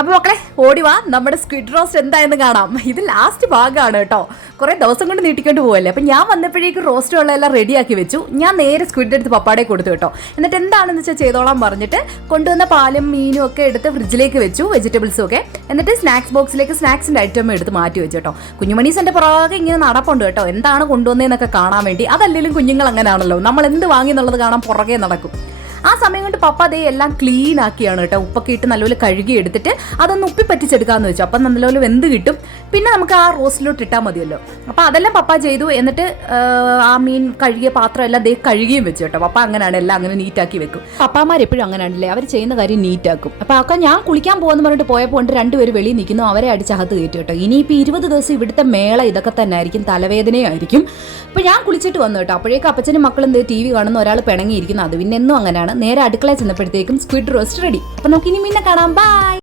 അപ്പോൾ മക്കളെ ഓടിവാ, നമ്മുടെ സ്ക്വിഡ് റോസ്റ്റ് എന്തായെന്ന് കാണാം. ഇത് ലാസ്റ്റ് ഭാഗമാണ് കേട്ടോ, കുറേ ദിവസം കൊണ്ട് നീട്ടിക്കൊണ്ട് പോകല്ലേ. അപ്പം ഞാൻ വന്നപ്പോഴേക്കും റോസ്റ്റ് വെള്ളമെല്ലാം റെഡിയാക്കി വെച്ചു. ഞാൻ നേരെ സ്ക്വിഡ് എടുത്ത് പപ്പാടെ കൊടുത്തു കേട്ടോ. എന്നിട്ട് എന്താണെന്ന് വെച്ചാൽ ചെയ്തോളാം പറഞ്ഞിട്ട് കൊണ്ടുവന്ന പാലും മീനും ഒക്കെ എടുത്ത് ഫ്രിഡ്ജിലേക്ക് വെച്ചു, വെജിറ്റബിൾസും ഒക്കെ. എന്നിട്ട് സ്നാക്സ് ബോക്സിലേക്ക് സ്നാക്സിൻ്റെ ഐറ്റം എടുത്ത് മാറ്റി വെച്ചു കേട്ടോ. കുഞ്ഞുമണീസ് എൻ്റെ പുറകെ ഇങ്ങനെ നടപ്പുണ്ട് കേട്ടോ, എന്താണ് കൊണ്ടുവന്നതെന്നൊക്കെ കാണാൻ വേണ്ടി. അതല്ലെങ്കിലും കുഞ്ഞുങ്ങൾ അങ്ങനെയാണല്ലോ, നമ്മൾ എന്ത് വാങ്ങി എന്നുള്ളത് കാണാൻ പുറകെ നടക്കും. ആ സമയം കൊണ്ട് പപ്പ അതേ എല്ലാം ക്ലീൻ ആക്കിയാണ് കേട്ടോ, ഉപ്പൊക്കെ ഇട്ട് നല്ലപോലെ കഴുകി എടുത്തിട്ട് അതൊന്ന് ഉപ്പി പറ്റിച്ചെടുക്കാമെന്ന് വെച്ചു. അപ്പം നല്ലപോലെ വെന്ത് കിട്ടും, പിന്നെ നമുക്ക് ആ റോസ്റ്റിലോട്ട് ഇട്ടാൽ മതിയല്ലോ. അപ്പോൾ അതെല്ലാം പപ്പ ചെയ്തു. എന്നിട്ട് ആ മീൻ കഴുകിയ പാത്രം എല്ലാം ദേ കഴുകിയും വെച്ചു കേട്ടോ. പപ്പ അങ്ങനെയാണ്, എല്ലാം അങ്ങനെ നീറ്റാക്കി വെക്കും. പപ്പാമാർ എപ്പോഴും അങ്ങനെയാണല്ലേ, അവർ ചെയ്യുന്ന കാര്യം നീറ്റാക്കും. അപ്പോൾ ഒക്കെ ഞാൻ കുളിക്കാൻ പോകുമെന്ന് പറഞ്ഞിട്ട് പോയപ്പോൾ കൊണ്ട് രണ്ടുപേർ വെളിയിൽ നിൽക്കുന്നു, അവരെ അടിച്ചകത്ത് കയറ്റി കേട്ടോ. ഇനിയിപ്പോൾ 20 ദിവസം ഇവിടുത്തെ മേള ഇതൊക്കെ തന്നെ ആയിരിക്കും, തലവേദനയായിരിക്കും. അപ്പോൾ ഞാൻ കുളിച്ചിട്ട് വന്നു കേട്ടോ. അപ്പോഴേക്കും അപ്പച്ചനും മക്കളും TV കാണുന്ന, ഒരാൾ പിണങ്ങിയിരിക്കുന്നു. അത് പിന്നെ എന്നും അങ്ങനെയാണ്. നേരെ അടുക്കളയിൽ ചെന്നപ്പോഴത്തേക്കും സ്ക്വിഡ് റോസ്റ്റ് റെഡി. അപ്പോൾ നമുക്ക് ഇനി മീനെ കാണാം. ബൈ.